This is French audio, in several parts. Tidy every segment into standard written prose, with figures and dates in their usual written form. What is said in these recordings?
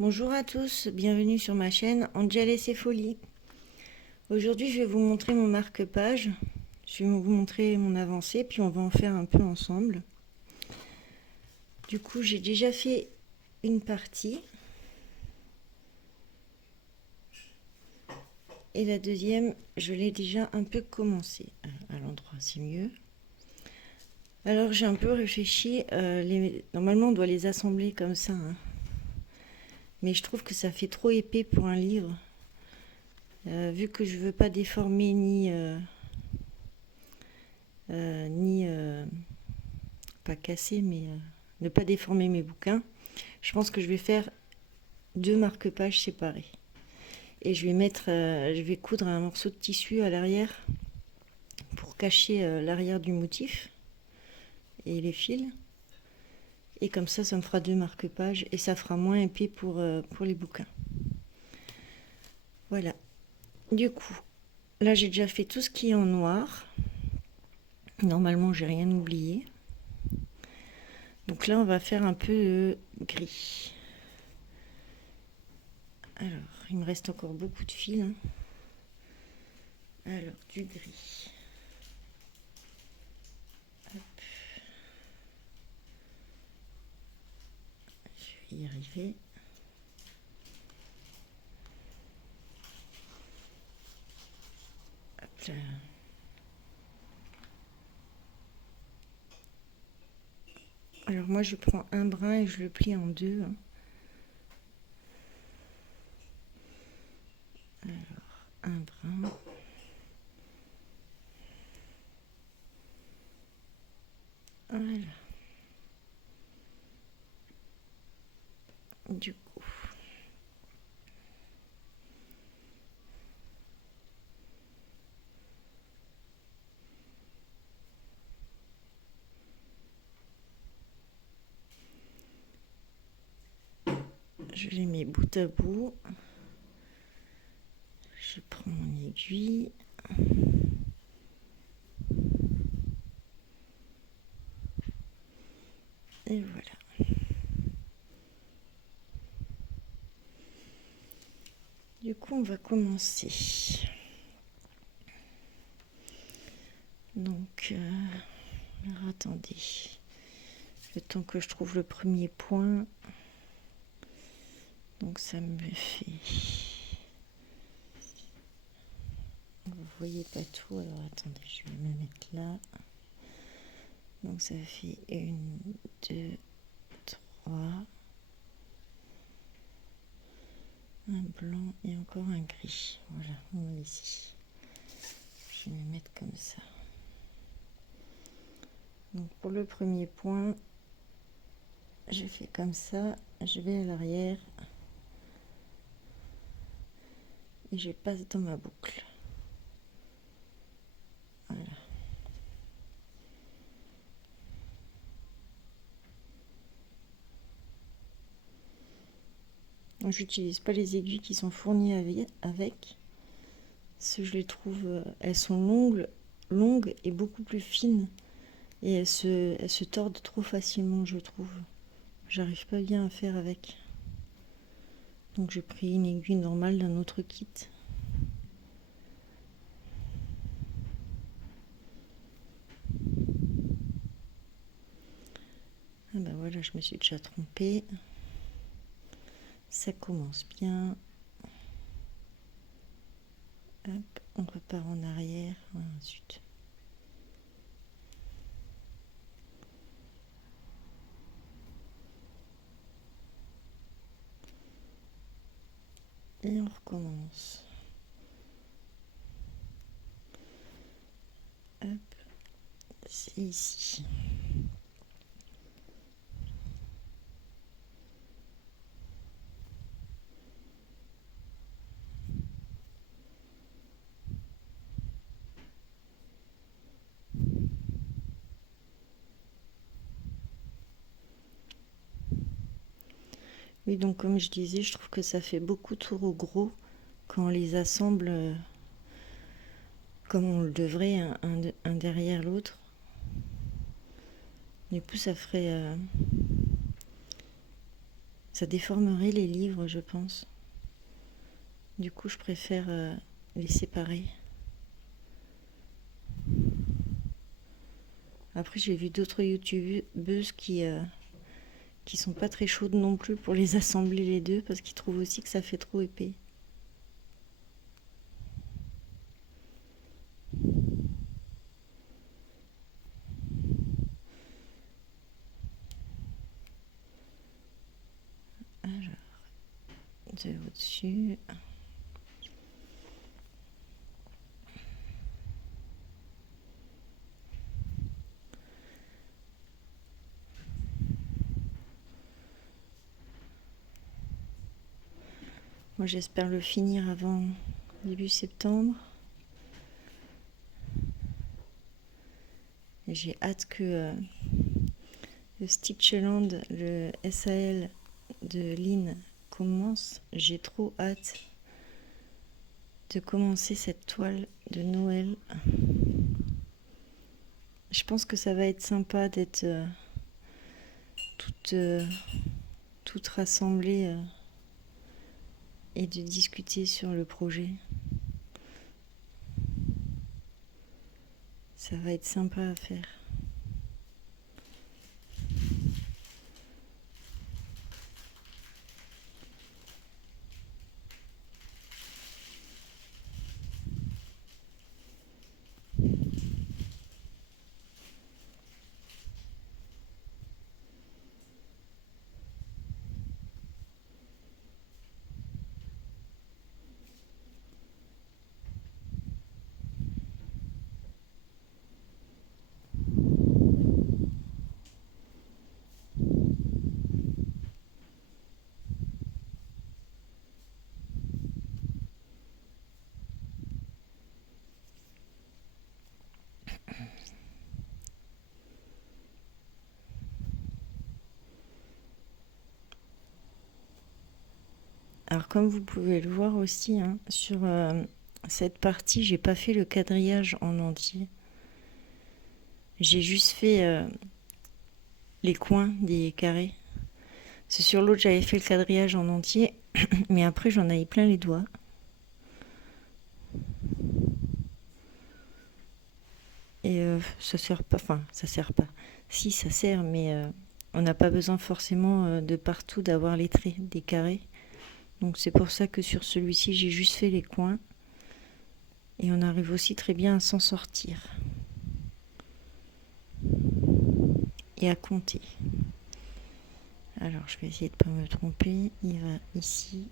Bonjour à tous, bienvenue sur ma chaîne Angel et ses folies. Aujourd'hui je vais vous montrer mon marque-page, je vais vous montrer mon avancée, puis on va en faire un peu ensemble. Du coup j'ai déjà fait une partie. Et la deuxième, je l'ai déjà un peu commencé. À l'endroit, c'est mieux. Alors j'ai un peu réfléchi, normalement on doit les assembler comme ça, hein. Mais je trouve que ça fait trop épais pour un livre. Vu que je veux pas déformer ni pas casser, mais ne pas déformer mes bouquins, je pense que je vais faire deux marque-pages séparés. Et je vais coudre un morceau de tissu à l'arrière pour cacher l'arrière du motif et les fils. Et comme ça me fera deux marque-pages et ça fera moins épais pour les bouquins. Voilà. Du coup, là j'ai déjà fait tout ce qui est en noir. Normalement, j'ai rien oublié. Donc là, on va faire un peu de gris. Alors, il me reste encore beaucoup de fils, hein. Alors, du gris. Hop. Je vais y arriver. Hop là. Alors moi, je prends un brin et je le plie en deux, hein. Alors, un brin. Voilà. Du coup, je les mets bout à bout. Je prends mon aiguille. Et voilà. Du coup, on va commencer. Donc, alors attendez. Le temps que je trouve le premier point. Donc ça me fait... Vous voyez pas tout, alors attendez, je vais me mettre là. Donc ça fait 1, 2, 3. Un blanc et encore un gris. Voilà, on est ici. Je vais me mettre comme ça. Donc pour le premier point, je fais comme ça, je vais à l'arrière et je passe dans ma boucle. Voilà. J'utilise pas les aiguilles qui sont fournies avec. Je les trouve, elles sont longues et beaucoup plus fines. Et elles se tordent trop facilement, je trouve. J'arrive pas bien à faire avec. Donc j'ai pris une aiguille normale d'un autre kit. Ah ben voilà, je me suis déjà trompée. Ça commence bien. Hop, on repart en arrière. Ah, zut. Et on recommence. Hop, c'est ici. Oui, donc comme je disais, je trouve que ça fait beaucoup trop gros quand on les assemble comme on le devrait, un derrière l'autre. Du coup, ça ferait Ça déformerait les livres, je pense. Du coup, je préfère les séparer. Après, j'ai vu d'autres youtubeuses qui sont pas très chaudes non plus pour les assembler les deux parce qu'ils trouvent aussi que ça fait trop épais. Alors, de au-dessus. Moi, j'espère le finir avant début septembre. Et j'ai hâte que le Stitchland, le SAL de Lynn commence. J'ai trop hâte de commencer cette toile de Noël. Je pense que ça va être sympa d'être toute rassemblée et de discuter sur le projet. Ça va être sympa à faire. Alors comme vous pouvez le voir aussi, hein, sur cette partie, j'ai pas fait le quadrillage en entier. J'ai juste fait les coins des carrés. C'est sur l'autre, j'avais fait le quadrillage en entier, mais après j'en avais plein les doigts. Et ça sert pas, enfin ça sert pas. Si ça sert, mais on n'a pas besoin forcément de partout d'avoir les traits des carrés. Donc c'est pour ça que sur celui-ci, j'ai juste fait les coins. Et on arrive aussi très bien à s'en sortir. Et à compter. Alors je vais essayer de ne pas me tromper. Il va ici.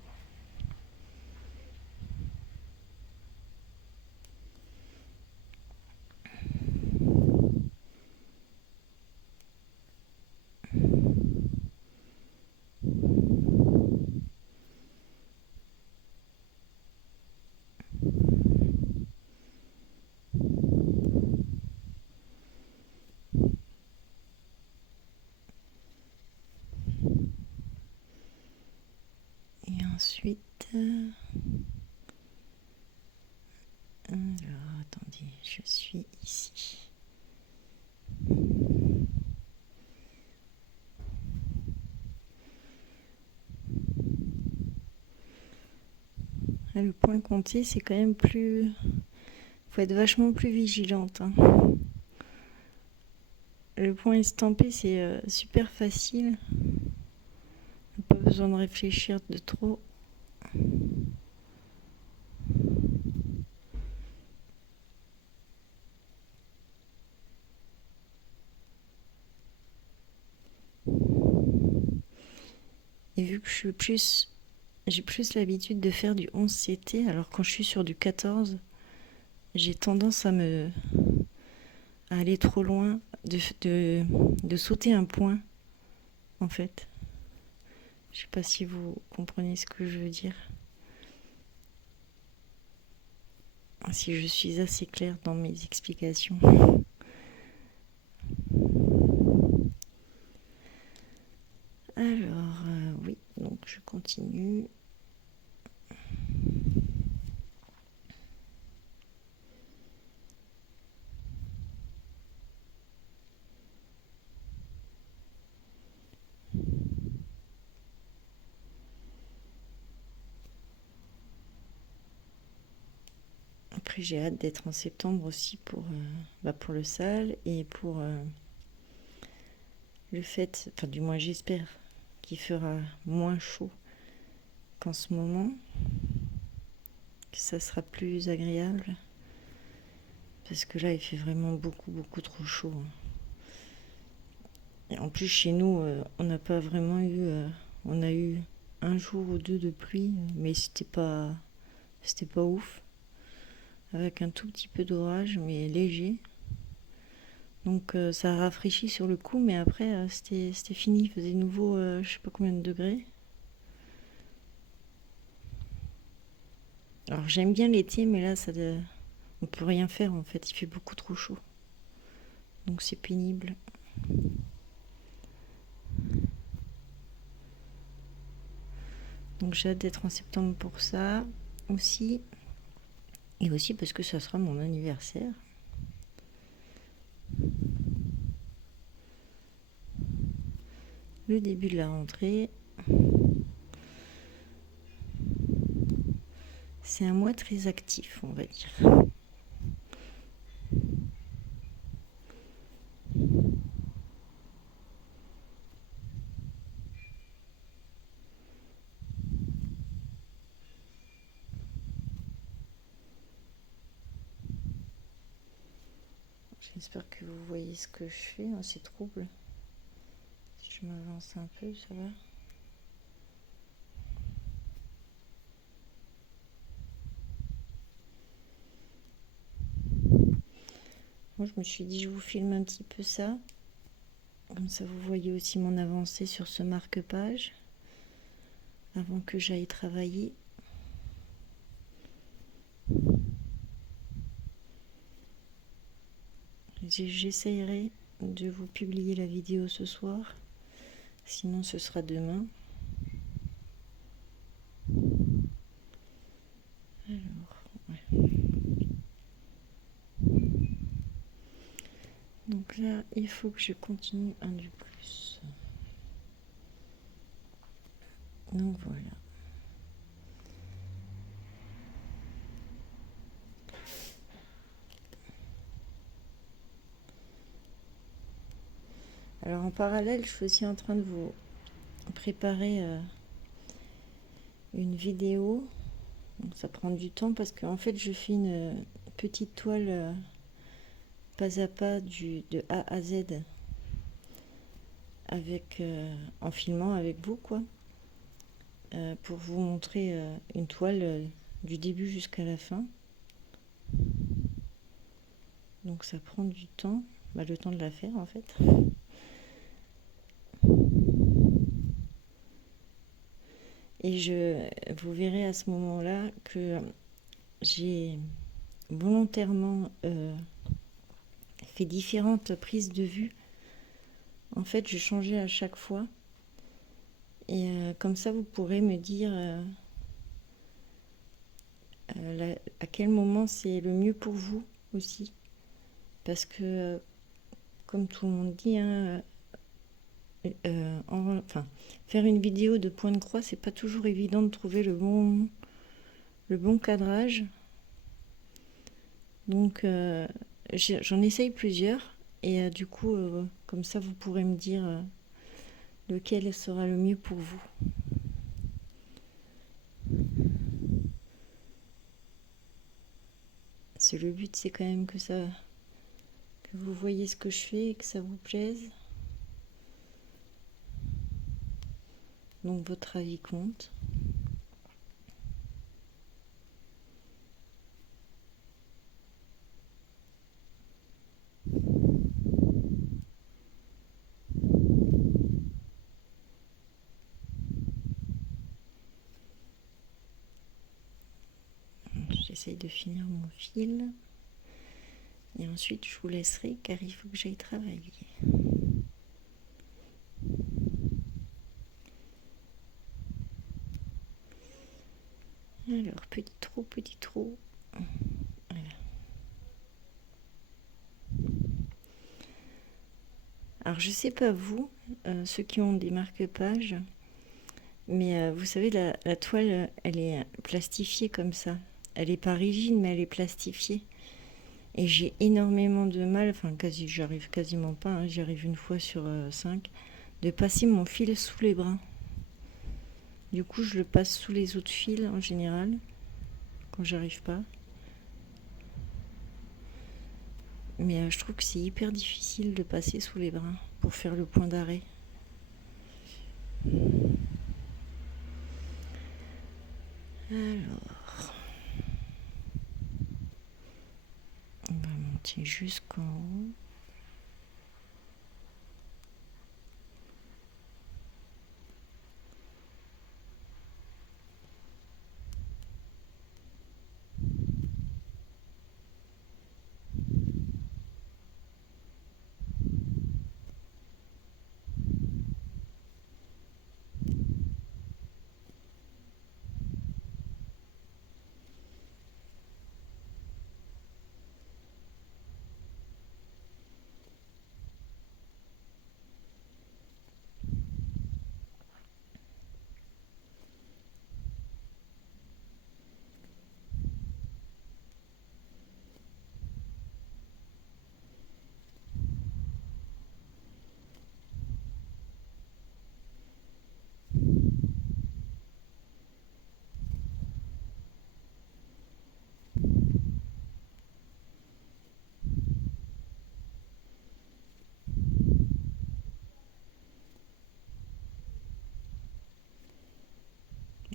Et ensuite... alors attendez, je suis ici. Le point compté, c'est quand même plus... faut être vachement plus vigilante. Hein. Le point estampé, c'est super facile. Pas besoin de réfléchir de trop. Et vu que j'ai plus l'habitude de faire du 11 CT, alors quand je suis sur du 14, j'ai tendance à aller trop loin, de sauter un point, en fait. Je sais pas si vous comprenez ce que je veux dire. Si je suis assez claire dans mes explications. Alors, oui, donc je continue. Après, j'ai hâte d'être en septembre aussi pour le sale et pour le fait, enfin du moins j'espère qu'il fera moins chaud qu'en ce moment, que ça sera plus agréable. Parce que là, il fait vraiment beaucoup trop chaud. Et en plus, chez nous, on n'a pas vraiment eu... on a eu un jour ou deux de pluie, mais c'était pas ouf. Avec un tout petit peu d'orage, mais léger. Donc ça a rafraîchi sur le coup, mais après, c'était fini. Il faisait nouveau, je sais pas combien de degrés. Alors j'aime bien l'été, mais là, on peut rien faire en fait. Il fait beaucoup trop chaud. Donc c'est pénible. Donc j'ai hâte d'être en septembre pour ça aussi. Et aussi parce que ça sera mon anniversaire. Le début de la rentrée. C'est un mois très actif, on va dire. J'espère que vous voyez ce que je fais. C'est trouble. Si je m'avance un peu, ça va. Moi, je me suis dit, je vous filme un petit peu ça. Comme ça, vous voyez aussi mon avancée sur ce marque-page. Avant que j'aille travailler. J'essayerai de vous publier la vidéo ce soir. Sinon, ce sera demain. Alors, ouais. Donc là, il faut que je continue un de plus. Donc voilà. Alors en parallèle, je suis aussi en train de vous préparer une vidéo. Donc ça prend du temps parce qu'en fait, je fais une petite toile pas à pas de A à Z avec, en filmant avec vous, quoi. Pour vous montrer une toile du début jusqu'à la fin. Donc ça prend du temps, le temps de la faire en fait. Et vous verrez à ce moment-là que j'ai volontairement fait différentes prises de vue. En fait, je changeais à chaque fois. Et comme ça, vous pourrez me dire à quel moment c'est le mieux pour vous aussi. Parce que, comme tout le monde dit, hein, faire une vidéo de point de croix, c'est pas toujours évident de trouver le bon cadrage. Donc, j'en essaye plusieurs. Et du coup, comme ça, vous pourrez me dire lequel sera le mieux pour vous. Le but, c'est quand même que vous voyez ce que je fais et que ça vous plaise. Donc votre avis compte. J'essaye de finir mon fil. Et ensuite, je vous laisserai car il faut que j'aille travailler. Alors, petit trou. Voilà. Alors, je sais pas vous, ceux qui ont des marque-pages, mais vous savez, la toile, elle est plastifiée comme ça. elle est pas rigide, mais elle est plastifiée. Et j'ai énormément de mal, enfin j'arrive quasiment pas, hein, j'y arrive une fois sur 5, de passer mon fil sous les brins. Du coup, je le passe sous les autres fils en général, quand j'arrive pas. Mais je trouve que c'est hyper difficile de passer sous les brins pour faire le point d'arrêt. Alors, on va monter jusqu'en haut.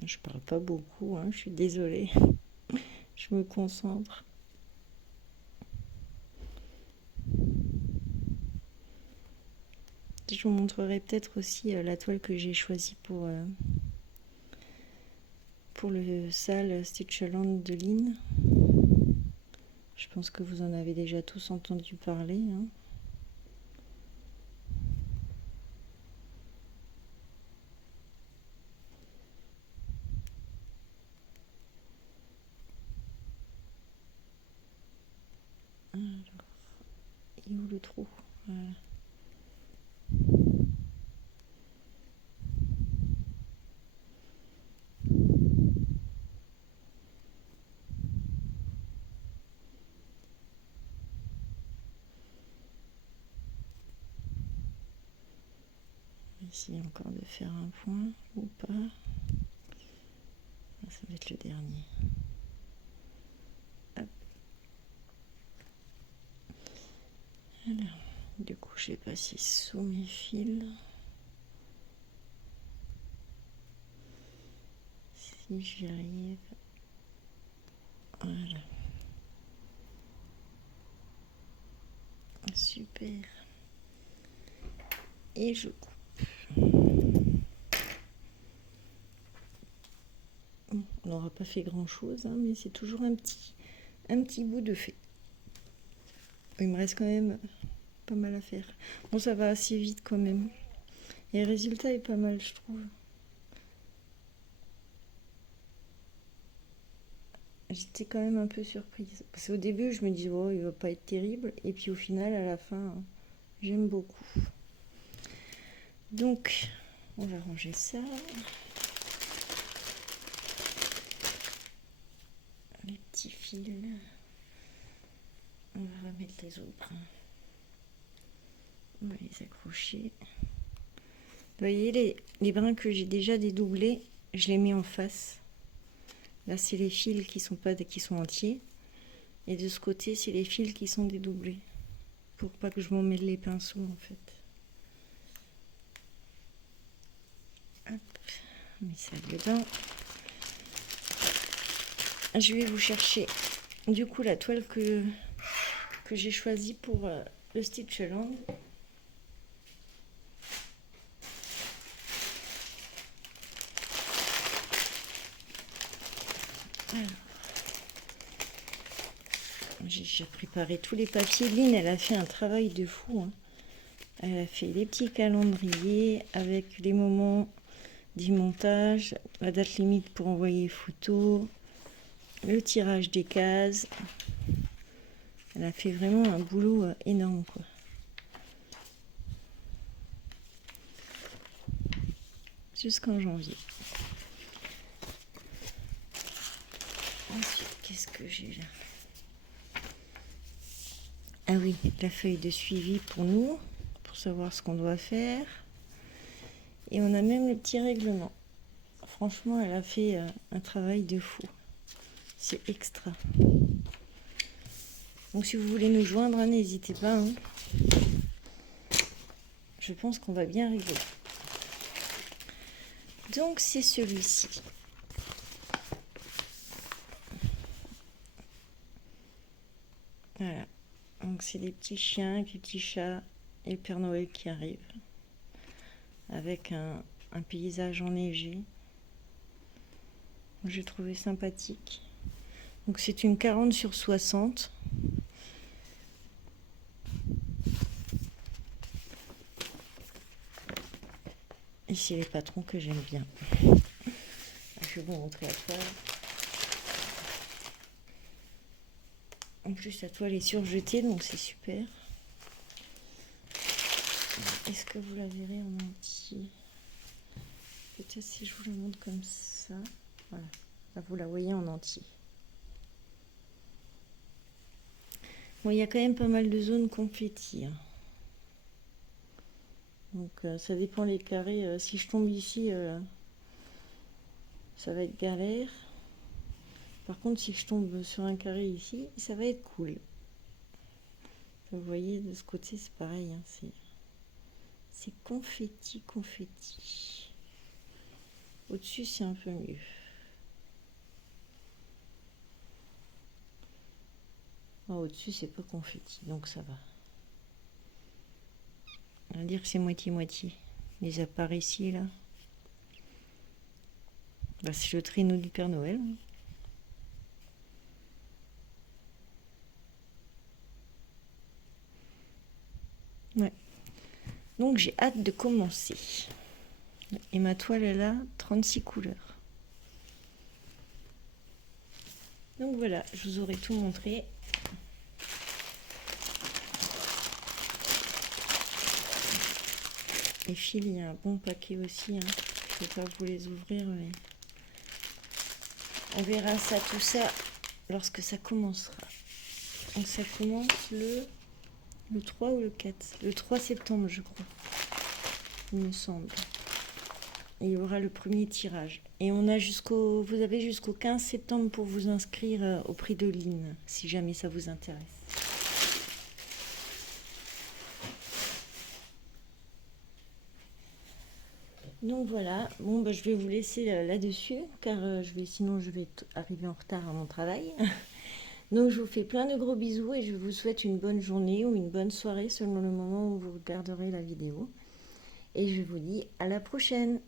Je parle pas beaucoup, hein, je suis désolée. Je me concentre. Je vous montrerai peut-être aussi la toile que j'ai choisie pour le sale Stitchland de Lynn. Je pense que vous en avez déjà tous entendu parler, hein. Alors, et où le trou? Voilà. Essayer encore de faire un point ou pas. Ça va être le dernier. Hop. Alors, du coup, je vais passer sous mes fils. Si j'y arrive. Voilà. Super. Et je coupe. Bon, on n'aura pas fait grand chose, hein, mais c'est toujours un petit bout de fait. Il me reste quand même pas mal à faire. Bon, ça va assez vite quand même. Et le résultat est pas mal, je trouve. J'étais quand même un peu surprise. Parce qu'au début, je me disais, oh, il va pas être terrible. Et puis au final, à la fin, j'aime beaucoup. Donc, on va ranger ça. Les petits fils. On va remettre les autres brins. On va les accrocher. Vous voyez, les brins que j'ai déjà dédoublés, je les mets en face. Là, c'est les fils qui sont entiers. Et de ce côté, c'est les fils qui sont dédoublés. Pour pas que je m'en mêle les pinceaux, en fait. Hop, on met ça dedans. Je vais vous chercher, du coup, la toile que j'ai choisie pour le Stitchland. J'ai déjà préparé tous les papiers. Lynn, elle a fait un travail de fou, hein. Elle a fait les petits calendriers avec les moments du montage, la date limite pour envoyer les photos, le tirage des cases. Elle a fait vraiment un boulot énorme, quoi. Jusqu'en janvier. Ensuite, qu'est-ce que j'ai là? Ah oui, la feuille de suivi pour nous, pour savoir ce qu'on doit faire. Et on a même le petit règlement. Franchement, elle a fait un travail de fou. C'est extra. Donc si vous voulez nous joindre, hein, n'hésitez pas. Hein. Je pense qu'on va bien rigoler. Donc c'est celui-ci. Voilà. Donc c'est des petits chiens, des petits chats et le Père Noël qui arrive. Avec un paysage enneigé. J'ai trouvé sympathique. Donc c'est une 40 sur 60. Et c'est les patrons que j'aime bien. Je vais vous montrer à toi. En plus, la toile est surjetée, donc c'est super. Est-ce que vous la verrez en entier? Peut-être si je vous la montre comme ça. Voilà, là vous la voyez en entier. Bon, il y a quand même pas mal de zones confetti. Hein. Donc ça dépend les carrés. Si je tombe ici, ça va être galère. Par contre, si je tombe sur un carré ici, ça va être cool. Vous voyez, de ce côté, c'est pareil. Hein, c'est confetti, confetti. Au-dessus, c'est un peu mieux. Au-dessus, c'est pas confetti, donc ça va. On va dire que c'est moitié-moitié. Les appareils ici, là. Bah, c'est le traîneau du Père Noël. Ouais. Donc j'ai hâte de commencer. Et ma toile, elle a 36 couleurs. Donc voilà, je vous aurai tout montré. Les fils, il y a un bon paquet aussi. Hein. Je ne vais pas vous les ouvrir, mais on verra ça, tout ça, lorsque ça commencera. Donc ça commence le 3 ou le 4? Le 3 septembre, je crois. Il me semble. Et il y aura le premier tirage. Et on a vous avez jusqu'au 15 septembre pour vous inscrire au prix de l'IN, si jamais ça vous intéresse. Donc voilà, bon bah, je vais vous laisser là-dessus, car sinon je vais arriver en retard à mon travail. Donc je vous fais plein de gros bisous et je vous souhaite une bonne journée ou une bonne soirée selon le moment où vous regarderez la vidéo. Et je vous dis à la prochaine.